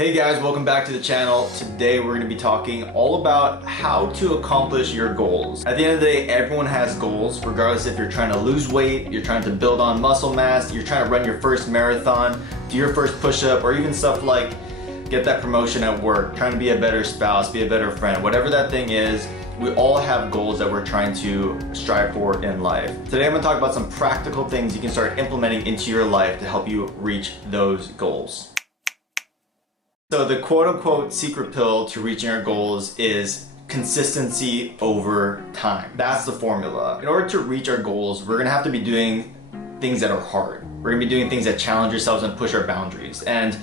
Hey guys, welcome back to the channel. Today we're going to be talking all about how to accomplish your goals. At the end of the day, everyone has goals, regardless if you're trying to lose weight, you're trying to build on muscle mass, you're trying to run your first marathon, do your first push-up, or even stuff like get that promotion at work, trying to be a better spouse, be a better friend, whatever that thing is. We all have goals that we're trying to strive for in life. Today I'm going to talk about some practical things you can start implementing into your life to help you reach those goals. So the quote-unquote secret pill to reaching our goals is consistency over time. That's the formula. In order to reach our goals, we're gonna have to be doing things that are hard. We're gonna be doing things that challenge ourselves and push our boundaries. And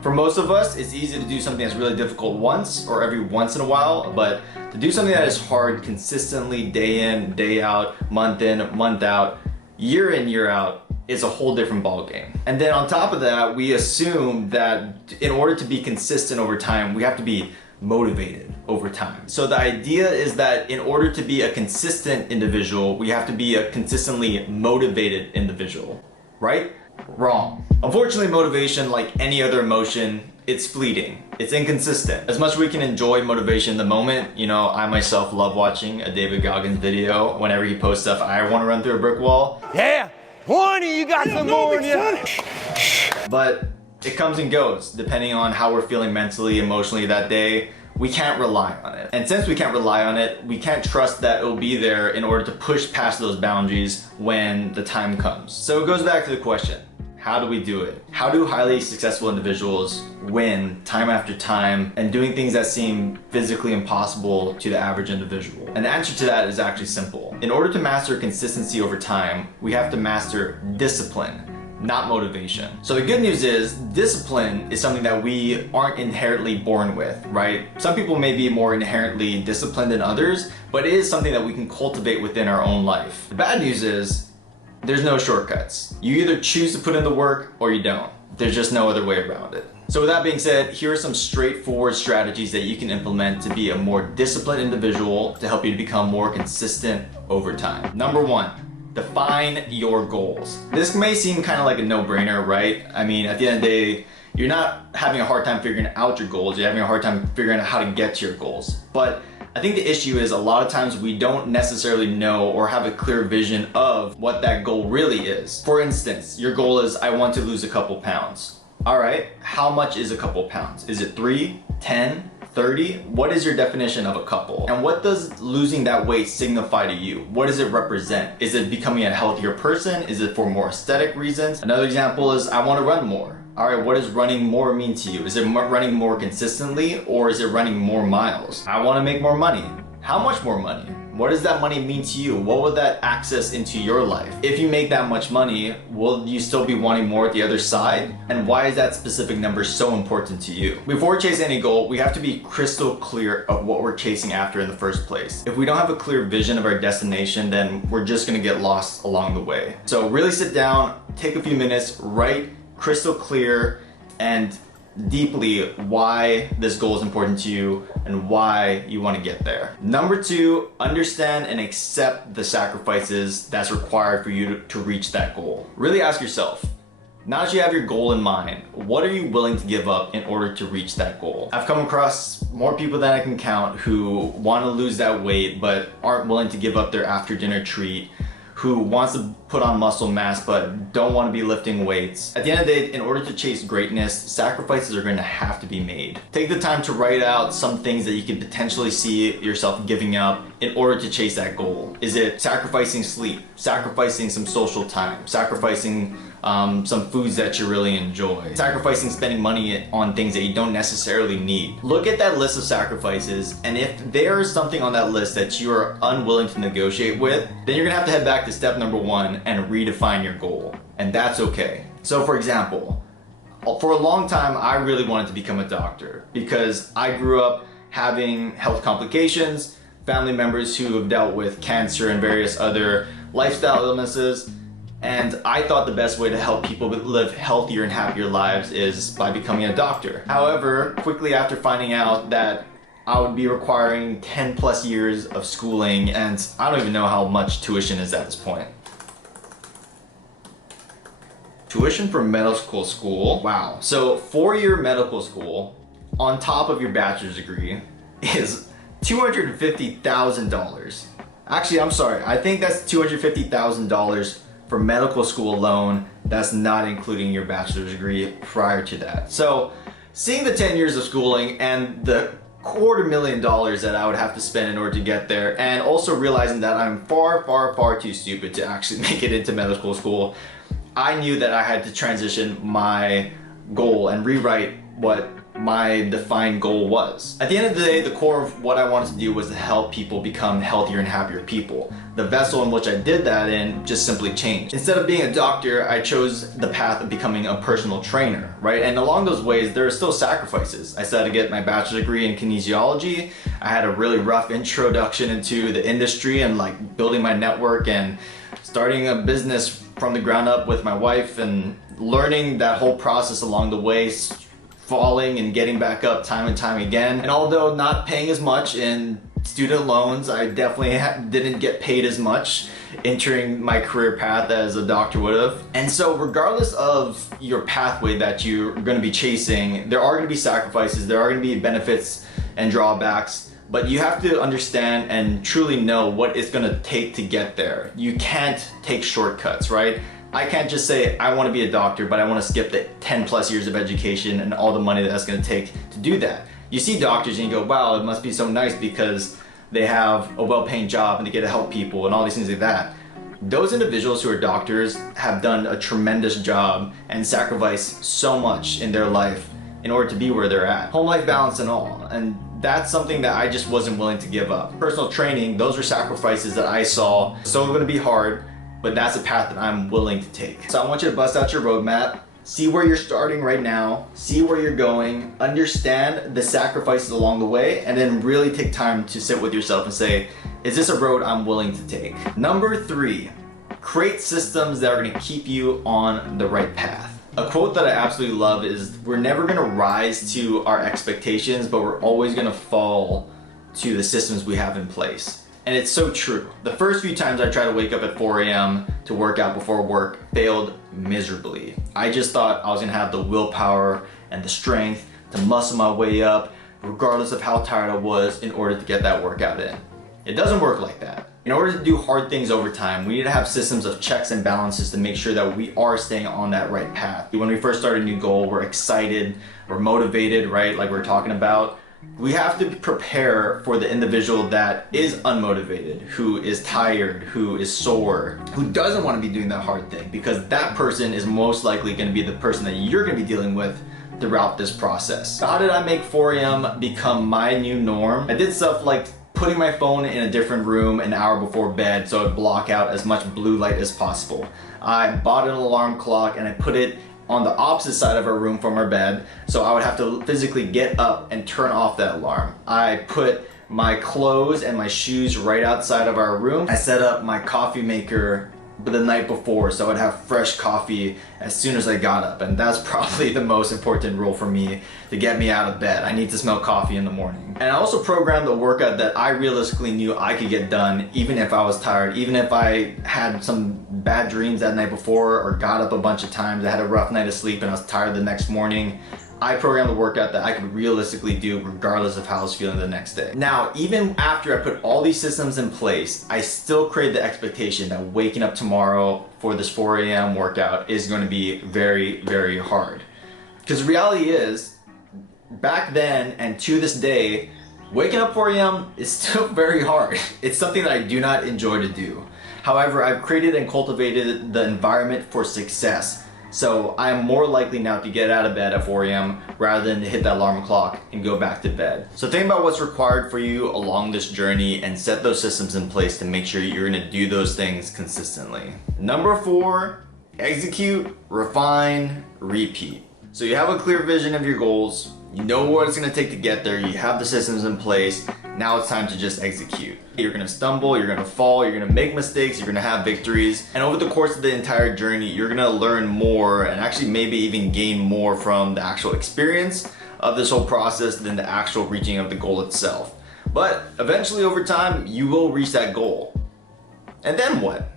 for most of us, it's easy to do something that's really difficult once or every once in a while, but to do something that is hard consistently, day in, day out, month in, month out, year in, year out, is a whole different ballgame. And then on top of that, we assume that in order to be consistent over time, we have to be motivated over time. So the idea is that in order to be a consistent individual, we have to be a consistently motivated individual, right? Wrong. Unfortunately, motivation, like any other emotion, it's fleeting. It's inconsistent. As much as we can enjoy motivation in the moment, you know, I myself love watching a David Goggins video. Whenever he posts stuff, I want to run through a brick wall. Yeah! Horny, you got some more in you. But it comes and goes depending on how we're feeling mentally, emotionally that day. We can't rely on it. And since we can't rely on it, we can't trust that it'll be there in order to push past those boundaries when the time comes. So it goes back to the question, how do we do it? How do highly successful individuals win time after time and doing things that seem physically impossible to the average individual? And the answer to that is actually simple. In order to master consistency over time, we have to master discipline, not motivation. So the good news is discipline is something that we aren't inherently born with, right? Some people may be more inherently disciplined than others, but it is something that we can cultivate within our own life. The bad news is there's no shortcuts. You either choose to put in the work or you don't. There's just no other way around it. So with that being said, here are some straightforward strategies that you can implement to be a more disciplined individual to help you to become more consistent over time. Number one, define your goals. This may seem kind of like a no-brainer, right? I mean, at the end of the day, you're not having a hard time figuring out your goals, you're having a hard time figuring out how to get to your goals. But I think the issue is a lot of times we don't necessarily know or have a clear vision of what that goal really is. For instance, your goal is, I want to lose a couple pounds. All right, how much is a couple pounds? Is it 3, 10, 30? What is your definition of a couple? And what does losing that weight signify to you? What does it represent? Is it becoming a healthier person? Is it for more aesthetic reasons? Another example is, I want to run more. All right, what does running more mean to you? Is it running more consistently or is it running more miles? I want to make more money. How much more money? What does that money mean to you? What would that access into your life? If you make that much money, will you still be wanting more at the other side? And why is that specific number so important to you? Before we chase any goal, we have to be crystal clear of what we're chasing after in the first place. If we don't have a clear vision of our destination, then we're just gonna get lost along the way. So really sit down, take a few minutes, write crystal clear and deeply why this goal is important to you and why you want to get there. Number two, understand and accept the sacrifices that's required for you to reach that goal. Really ask yourself, now that you have your goal in mind, what are you willing to give up in order to reach that goal? I've come across more people than I can count who want to lose that weight but aren't willing to give up their after dinner treat, who wants to put on muscle mass but don't want to be lifting weights. At the end of the day, in order to chase greatness, sacrifices are going to have to be made. Take the time to write out some things that you can potentially see yourself giving up in order to chase that goal. Is it sacrificing sleep, sacrificing some social time, sacrificing some foods that you really enjoy, sacrificing spending money on things that you don't necessarily need? Look at that list of sacrifices, and if there is something on that list that you are unwilling to negotiate with, then you're gonna have to head back to step number one and redefine your goal, and that's okay. So for example, for a long time I really wanted to become a doctor because I grew up having health complications, family members who have dealt with cancer and various other lifestyle illnesses, and I thought the best way to help people live healthier and happier lives is by becoming a doctor. However, quickly after finding out that I would be requiring 10 plus years of schooling, and I don't even know how much tuition is at this point. Tuition for medical school. Wow. So 4-year medical school on top of your bachelor's degree is $250,000. Actually, I'm sorry. I think that's $250,000 for medical school alone. That's not including your bachelor's degree prior to that. So seeing the 10 years of schooling and the $250,000 that I would have to spend in order to get there, and also realizing that I'm far, far, far too stupid to actually make it into medical school, I knew that I had to transition my goal and rewrite what my defined goal was. At the end of the day, the core of what I wanted to do was to help people become healthier and happier people. The vessel in which I did that in just simply changed. Instead of being a doctor, I chose the path of becoming a personal trainer, right? And along those ways, there are still sacrifices. I started to get my bachelor's degree in kinesiology. I had a really rough introduction into the industry and like building my network and starting a business from the ground up with my wife and learning that whole process along the way, falling and getting back up time and time again. And although not paying as much in student loans, I definitely didn't get paid as much entering my career path as a doctor would have. And so regardless of your pathway that you're going to be chasing, there are going to be sacrifices, there are going to be benefits and drawbacks, but you have to understand and truly know what it's going to take to get there. You can't take shortcuts, right? I can't just say I want to be a doctor, but I want to skip the 10 plus years of education and all the money that's going to take to do that. You see doctors and you go, wow, it must be so nice because they have a well-paying job and they get to help people and all these things like that. Those individuals who are doctors have done a tremendous job and sacrificed so much in their life in order to be where they're at. Home life balance and all. And that's something that I just wasn't willing to give up. Personal training, those were sacrifices that I saw. So going to be hard, but that's a path that I'm willing to take. So I want you to bust out your roadmap, see where you're starting right now, see where you're going, understand the sacrifices along the way, and then really take time to sit with yourself and say, is this a road I'm willing to take? Number 3, create systems that are gonna keep you on the right path. A quote that I absolutely love is, we're never gonna rise to our expectations, but we're always gonna fall to the systems we have in place. And it's so true. The first few times I tried to wake up at 4 a.m. to work out before work failed miserably. I just thought I was gonna have the willpower and the strength to muscle my way up, regardless of how tired I was, in order to get that workout in. It doesn't work like that. In order to do hard things over time, we need to have systems of checks and balances to make sure that we are staying on that right path. When we first start a new goal, we're excited, we're motivated, right? Like we're talking about. We have to prepare for the individual that is unmotivated, who is tired, who is sore, who doesn't want to be doing that hard thing, because that person is most likely going to be the person that you're going to be dealing with throughout this process. How did I make 4 a.m. become my new norm? I did stuff like putting my phone in a different room an hour before bed so it would block out as much blue light as possible. I bought an alarm clock and I put it on the opposite side of our room from our bed, so I would have to physically get up and turn off that alarm. I put my clothes and my shoes right outside of our room. I set up my coffee maker the night before so I'd have fresh coffee as soon as I got up, and that's probably the most important rule for me to get me out of bed. I need to smell coffee in the morning. And I also programmed a workout that I realistically knew I could get done even if I was tired, even if I had some bad dreams that night before or got up a bunch of times, I had a rough night of sleep and I was tired the next morning. I programmed the workout that I could realistically do regardless of how I was feeling the next day. Now, even after I put all these systems in place, I still create the expectation that waking up tomorrow for this 4 a.m. workout is going to be very, very hard. Because the reality is, back then and to this day, waking up 4 a.m. is still very hard. It's something that I do not enjoy to do. However, I've created and cultivated the environment for success. So I'm more likely now to get out of bed at 4 a.m. rather than to hit that alarm clock and go back to bed. So think about what's required for you along this journey and set those systems in place to make sure you're gonna do those things consistently. Number 4, execute, refine, repeat. So you have a clear vision of your goals, you know what it's gonna take to get there, you have the systems in place, now it's time to just execute. You're gonna stumble, you're gonna fall, you're gonna make mistakes, you're gonna have victories, and over the course of the entire journey, you're gonna learn more and actually maybe even gain more from the actual experience of this whole process than the actual reaching of the goal itself. But eventually over time, you will reach that goal. And then what,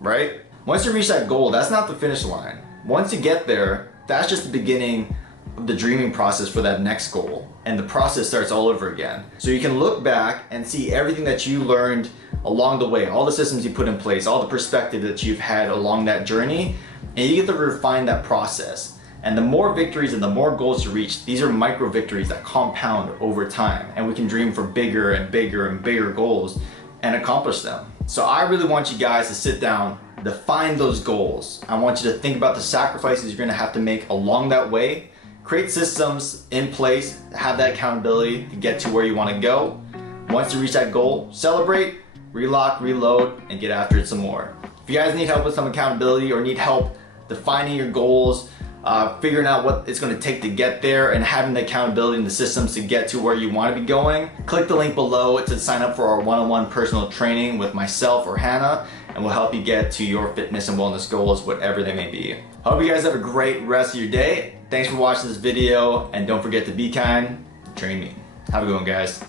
right? Once you reach that goal, that's not the finish line. Once you get there, that's just the beginning of the dreaming process for that next goal. And the process starts all over again. So you can look back and see everything that you learned along the way, all the systems you put in place, all the perspective that you've had along that journey, and you get to refine that process. And the more victories and the more goals you reach, these are micro victories that compound over time, and we can dream for bigger and bigger and bigger goals and accomplish them. So I really want you guys to sit down, define those goals. I want you to think about the sacrifices you're gonna have to make along that way, create systems in place, have that accountability to get to where you wanna go. Once you reach that goal, celebrate, relock, reload, and get after it some more. If you guys need help with some accountability or need help defining your goals, figuring out what it's going to take to get there, and having the accountability and the systems to get to where you want to be going, click the link below to sign up for our one-on-one personal training with myself or Hannah, and we'll help you get to your fitness and wellness goals, whatever they may be. Hope you guys have a great rest of your day. Thanks for watching this video, and don't forget to be kind, train mean. Have a good one, guys.